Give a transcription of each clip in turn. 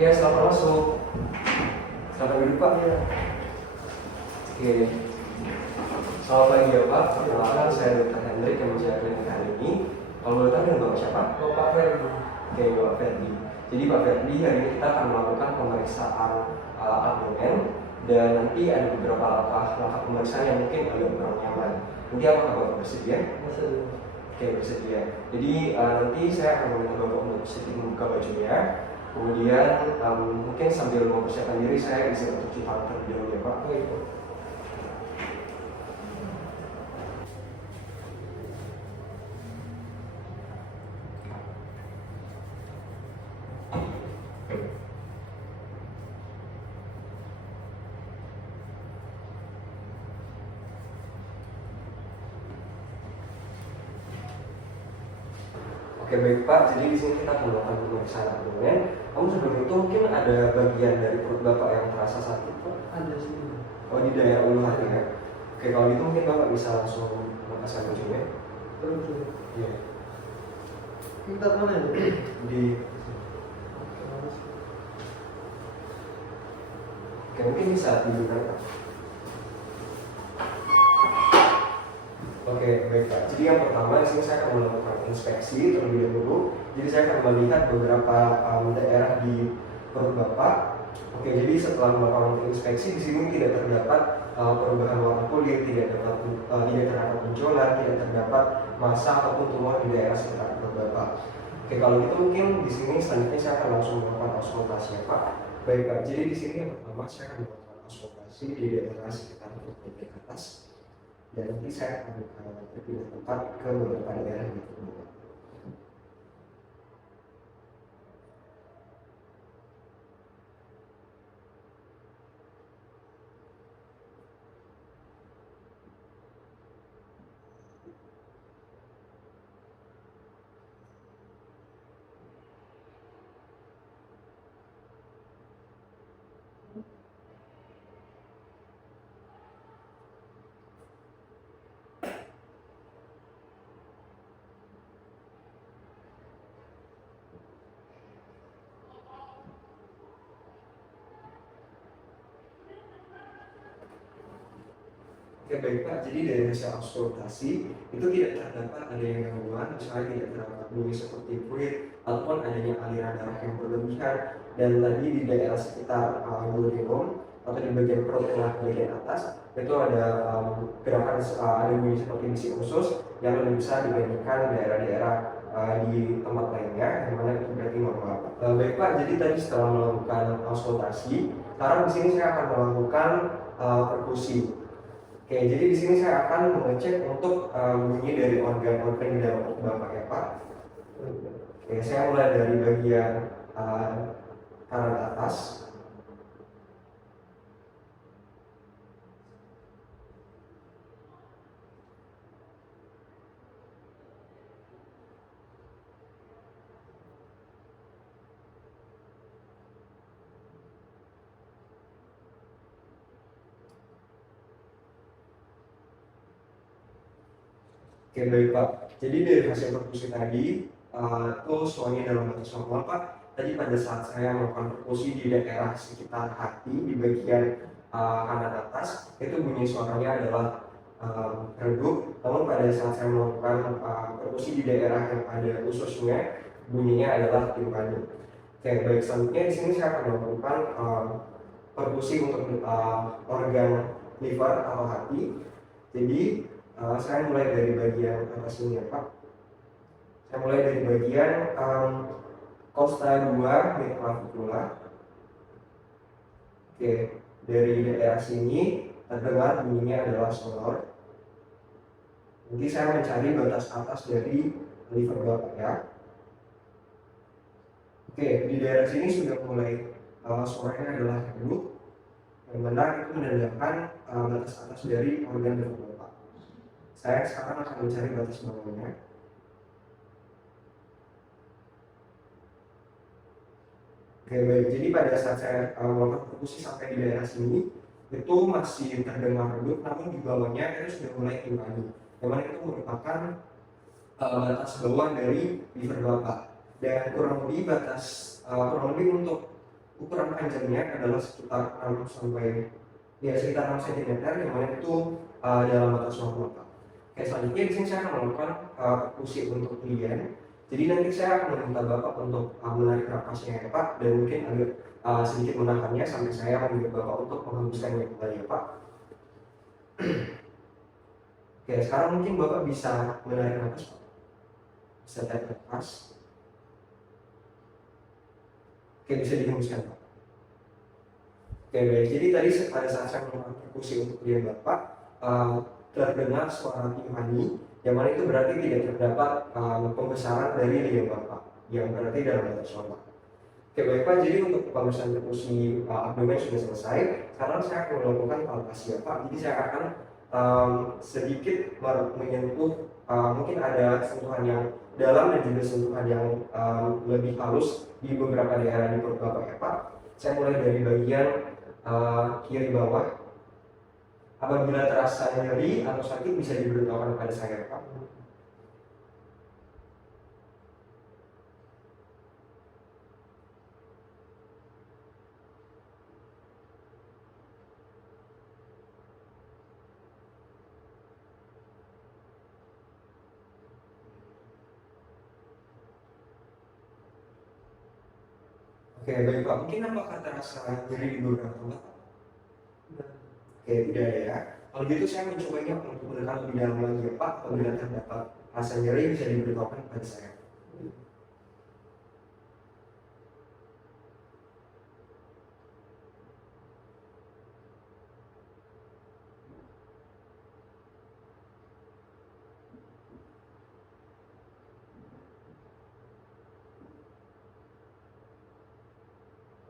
Ya, selamat masuk. Selamat duduk Pak. Iya. Oke. Selamat pagi ya Pak. Perkenalkan saya Dr. Hendrik yang menjaga klinik hari ini. Kalau boleh tahu dengan Bapak siapa? Bapak Ferdi. Oke, Bapak Ferdi. Jadi Pak Ferdi, hari ini kita akan melakukan pemeriksaan abdomen dan nanti ada beberapa langkah pemeriksaan yang mungkin agak kurang nyaman. Nanti apakah Bapak bersedia? Bersedia. Oke, bersedia. Jadi nanti saya akan meminta Bapak untuk sedikit membuka bajunya. Kemudian mungkin sambil mempersiapkan diri saya izin untuk cuci tangan terlebih dahulu ya Pak. Baik. Oke baik Pak, jadi di sini kita akan melakukan pemeriksaan abdomen. Namun sebelum itu mungkin ada bagian dari perut Bapak yang terasa sakit Pak? Ada sih. Oh di daerah ulu hati ya? Oke kalau gitu mungkin Bapak bisa langsung lepaskan bajunya. Terus. Iya. Kita mana itu? Di. Oke mungkin bisa dudukkan Pak. Oke, baik Pak. Jadi yang pertama di sini saya akan melakukan inspeksi terlebih dahulu. Jadi saya akan melihat beberapa daerah di perut Bapak. Oke, jadi setelah melakukan inspeksi di sini tidak terdapat perubahan warna kulit, tidak terdapat benjolan, tidak terdapat massa ataupun tumor di daerah sekitar perut Bapak. Oke, kalau gitu mungkin di sini selanjutnya saya akan langsung melakukan auskultasi ya Pak. Baik Pak. Jadi di sini yang pertama saya akan melakukan auskultasi di daerah sekitar perut bagian atas. Dan nanti saya akan berpindah tempat ke beberapa daerah di tubuh Bapak. Oke baik Pak, jadi dari hasil auskultasi itu tidak terdapat ada yang gangguan, misalnya tidak terdapat bunyi seperti fluid ataupun adanya aliran darah yang berlebihan. Dan tadi di daerah sekitar duodenum atau di bagian perut tengah bagian atas itu ada gerakan ada bunyi seperti bisik usus yang lebih besar dibandingkan daerah-daerah di tempat lainnya, yang mana itu berarti normal. Baik Pak, jadi tadi setelah melakukan auskultasi, sekarang di sini saya akan melakukan perkusi. Oke, jadi di sini saya akan mengecek untuk bunyi dari organ-organ di dalam perut Bapak ya Pak. Oke, saya mulai dari bagian kanan atas. Oke baik Pak, jadi dari hasil perkusi tadi itu semuanya dalam batas normal Pak. Tadi pada saat saya melakukan perkusi di daerah sekitar hati di bagian kanan atas itu bunyi suaranya adalah redup. Namun pada saat saya melakukan perkusi di daerah yang ada ususnya bunyinya adalah timpani. Oke baik, selanjutnya di sini saya akan melakukan perkusi untuk organ liver atau hati. Jadi saya mulai dari bagian atas ini ya Pak. Saya mulai dari bagian costa 2 midclavicular. Oke, dari daerah sini terdengar bunyinya adalah sonor. Nanti saya mencari batas atas dari liver Bapak ya. Oke, di daerah sini sudah mulai suaranya adalah redup, yang benar itu menandakan batas atas dari organ liver Bapak. Saya sekarang akan mencari batas bawahnya. Oke baik, jadi pada saat saya melakukan perkusi sampai di daerah sini itu masih terdengar redup, namun di bawahnya itu sudah mulai timpani. Memang itu merupakan batas bawah dari liver Bapak. Dan kurang lebih untuk ukuran panjangnya adalah sekitar 6 sampai ya sekitar 6 cm, yang mana itu dalam batas normal Pak. Oke, selanjutnya di sini saya akan melakukan persekusi untuk klien. Jadi nanti saya akan meminta Bapak untuk menarik napasnya ya Pak, dan mungkin agak sedikit menahannya sampai saya meminta Bapak untuk menghembuskannya kembali ya Pak. Oke, sekarang mungkin Bapak bisa menarik napas Pak. Bisa tarik napas. Oke, bisa dihembuskan Pak. Oke, baik. Jadi tadi pada saat saya melakukan persekusi untuk klien Bapak, terdengar suara timpani, yang mana itu berarti tidak terdapat pembesaran dari liam Bapak, yang berarti dalam batas normal. Oke, baik Pak. Jadi untuk pemeriksaan persekusi abdomen sudah selesai. Sekarang saya akan melakukan palpasi ya Pak. Jadi saya akan sedikit menyentuh, mungkin ada sentuhan yang dalam dan juga sentuhan yang lebih halus di beberapa daerah di perut Bapak ya Pak. Saya mulai dari bagian kiri bawah. Apabila terasa nyeri atau sakit bisa diberitahukan kepada saya Pak. Oke, baik Pak. Mungkin apakah terasa nyeri di beberapa tempat? Oke, tidak ada ya. Kalau gitu saya mencobanya untuk menekan lebih dalam lagi ya Pak. Apabila terdapat rasa nyeri bisa diberitahukan kepada saya.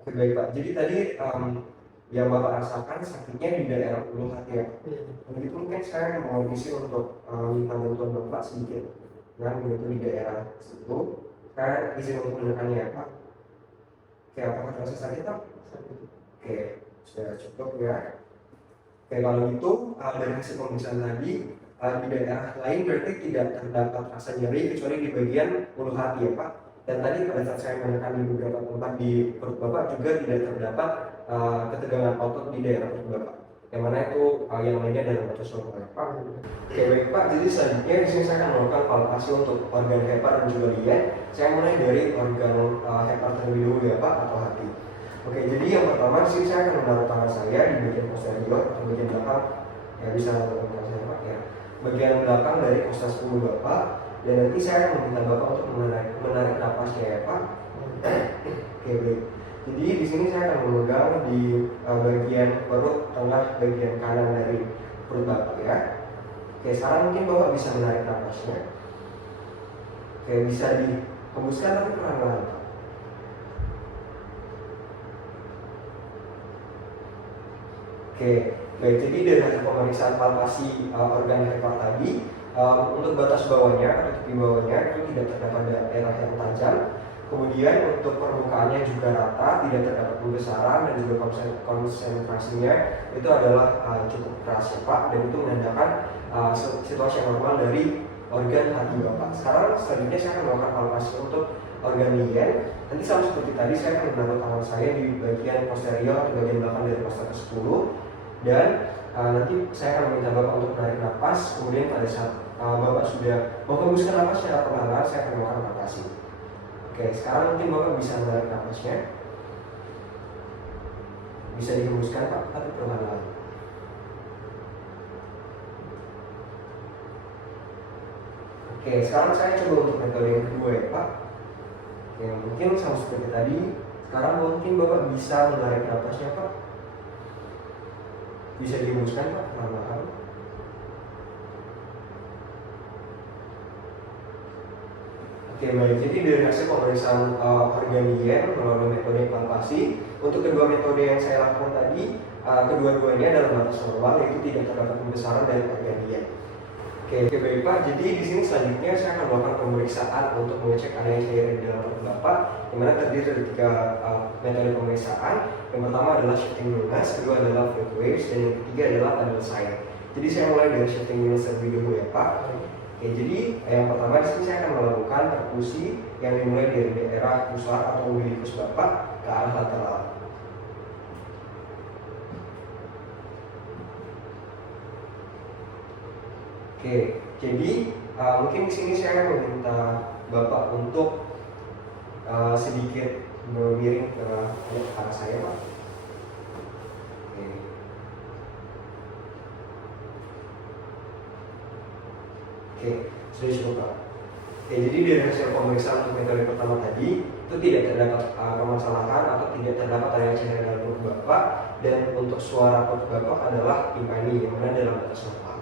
Oke, baik Pak. Jadi tadi yang Bapak rasakan sakitnya di daerah ulu hati ya. Begitu mungkin saya mau isi untuk minta bantuan Bapak sedikit. Nah, begitu di daerah situ, saya izin untuk menekannya ya Pak. Oke, apakah terasa sakit Pak? Oke, sudah cukup ya. Oke, kalau gitu dari hasil pemeriksaan tadi di daerah lain berarti tidak terdapat rasa nyeri kecuali di bagian ulu hati ya Pak. Dan tadi pada saat saya menekan di beberapa tempat di perut Bapak juga tidak terdapat ketegangan otot di daerah perut Bapak. Yang mana itu yang lainnya dalam batas normal ya Pak. Oke, baik Pak. Jadi selanjutnya di sini saya akan melakukan palpasi untuk organ hepar dan juga lien. Saya mulai dari organ hepar terlebih dahulu ya Pak, atau hati. Oke, jadi yang pertama sih saya akan menaruh tangan saya di bagian posterior atau bagian belakang, ya bisa melakukan tangan saya Pak ya, bagian belakang dari kosta 10 Bapak, dan nanti saya akan meminta Bapak untuk menarik napasnya ya Pak. Oke, baik. Jadi di sini saya akan memegang di bagian perut tengah bagian kanan dari perut Bapak ya. Oke, sekarang mungkin Bapak bisa menarik napasnya. Oke, bisa dihembuskan tapi perlahan-lahan. Oke, baik. Jadi dari hasil pemeriksaan palpasi organ hepar tadi, untuk batas bawahnya atau tepi bawahnya itu tidak terdapat daerah yang tajam. Kemudian untuk permukaannya juga rata, tidak terdapat pembesaran, dan juga konsentrasinya itu adalah cukup keras ya Pak, dan itu menandakan situasi yang normal dari organ hati Bapak. Sekarang selanjutnya saya akan melakukan palpasi untuk organ lien. Nanti sama seperti tadi saya akan menaruh tangan saya di bagian posterior atau bagian belakang dari kosta ke-10, dan nanti saya akan meminta Bapak untuk menarik napas. Kemudian pada saat Bapak sudah menghembuskan napas secara perlahan, saya akan melakukan palpasi. Oke, sekarang mungkin Bapak bisa menarik napasnya. Bisa dihembuskan Pak, tapi perlahan-lahan. Oke, sekarang saya coba untuk metode yang kedua ya Pak. Oke, mungkin sama seperti tadi. Sekarang mungkin Bapak bisa menarik napasnya Pak. Bisa dihembuskan Pak, perlahan-lahan. Oke, baik. Jadi dari hasil pemeriksaan organ lien melalui metode palpasi, untuk kedua metode yang saya lakukan tadi, kedua-duanya dalam batas normal, yaitu tidak terdapat pembesaran dari organ lien. Oke, baik Pak. Jadi di sini selanjutnya saya akan melakukan pemeriksaan untuk mengecek adanya cairan di dalam perut Bapak, di mana terdiri dari 3 metode pemeriksaan. Yang pertama adalah shifting lunas, kedua adalah fluid waves, dan yang ketiga adalah tunnel sign. Jadi saya mulai dari shifting lunas terlebih dahulu ya Pak. Oke, jadi yang pertama di sini saya akan melakukan perkusi yang dimulai dari daerah pusar atau umbilicus Bapak ke arah lateral. Oke, jadi mungkin di sini saya meminta Bapak untuk sedikit miring ke arah saya, Pak. Oke. Oke, sudah cukup, Pak. Oke, jadi dari hasil pemeriksaan untuk metode pertama tadi itu tidak terdapat permasalahan atau tidak terdapat adanya cairan dalam perut Bapak, dan untuk suara perut Bapak adalah timpani yang mana dalam batas normal.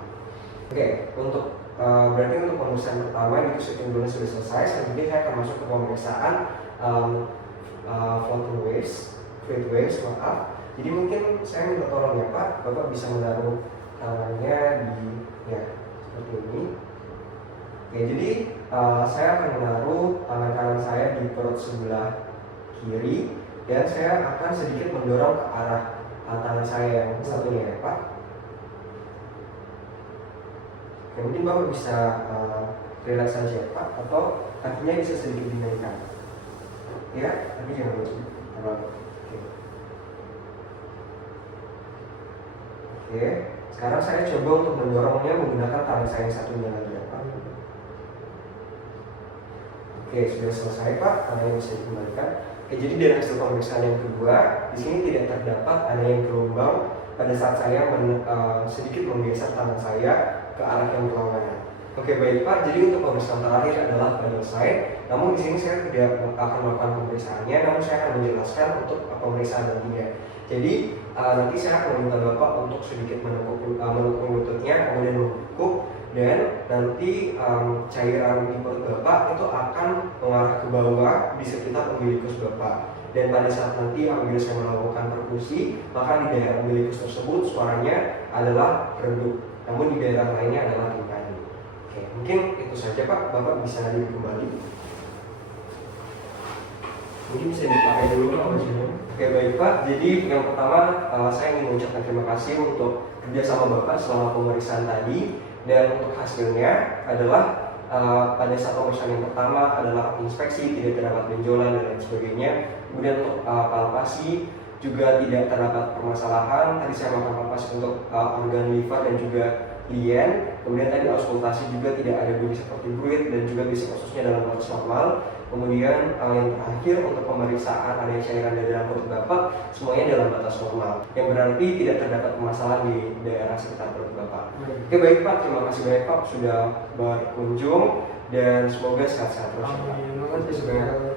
Oke, untuk berarti untuk pemeriksaan pertama itu sebenarnya sudah selesai. Selanjutnya saya akan masuk ke pemeriksaan floating waves, fluid waves, maaf. Jadi mungkin saya minta tolong ya Pak, Bapak bisa menaruh tangannya di ya seperti ini. Oke, jadi saya akan menaruh tangan kanan saya di perut sebelah kiri, dan saya akan sedikit mendorong ke arah tangan saya yang satunya ya Pak. Oke, mungkin Bapak bisa relax saja Pak, atau kakinya bisa sedikit dinaikkan. Ya, tapi jangan terlalu. Oke, sekarang saya coba untuk mendorongnya menggunakan tangan saya yang satunya lagi ya Pak. Oke, sudah selesai Pak, tangannya bisa dikembalikan. Oke, jadi dari hasil pemeriksaan yang kedua, di sini tidak terdapat ada yang gelombang pada saat saya sedikit menggeser tangan saya ke arah yang berlawanan. Oke, baik Pak, jadi untuk pemeriksaan terakhir adalah penyelesai. Namun di sini saya tidak akan melakukan pemeriksaannya, namun saya akan menjelaskan untuk pemeriksaan nantinya. Jadi nanti saya akan meminta Bapak untuk sedikit menekuk lututnya, kemudian membungkuk, dan nanti cairan di perut Bapak itu akan mengarah ke bawah di sekitar umbilikus Bapak. Dan pada saat nanti apabila saya melakukan perkusi, maka di daerah umbilikus tersebut suaranya adalah redup, namun di daerah lainnya adalah timpani. Oke, mungkin itu saja Pak, Bapak bisa duduk kembali. Mungkin bisa dipakai dulu Pak bajunya. Oke, baik Pak, jadi yang pertama saya ingin mengucapkan terima kasih untuk kerjasama Bapak selama pemeriksaan tadi. Dan untuk hasilnya adalah pada saat pemeriksaan yang pertama adalah inspeksi, tidak terdapat benjolan dan lain sebagainya. Kemudian untuk palpasi juga tidak terdapat permasalahan. Tadi saya melakukan palpasi untuk organ liver dan juga lien. Kemudian tadi auskultasi juga tidak ada bunyi seperti bruit dan juga bisik ususnya dalam batas normal. Kemudian yang terakhir untuk pemeriksaan adanya cairan dari dalam perut Bapak semuanya dalam batas normal, yang berarti tidak terdapat permasalahan di daerah sekitar perut Bapak. Oke, baik Pak, terima kasih banyak Pak sudah berkunjung dan semoga sehat-sehat terus. Amin. Terima kasih banyak.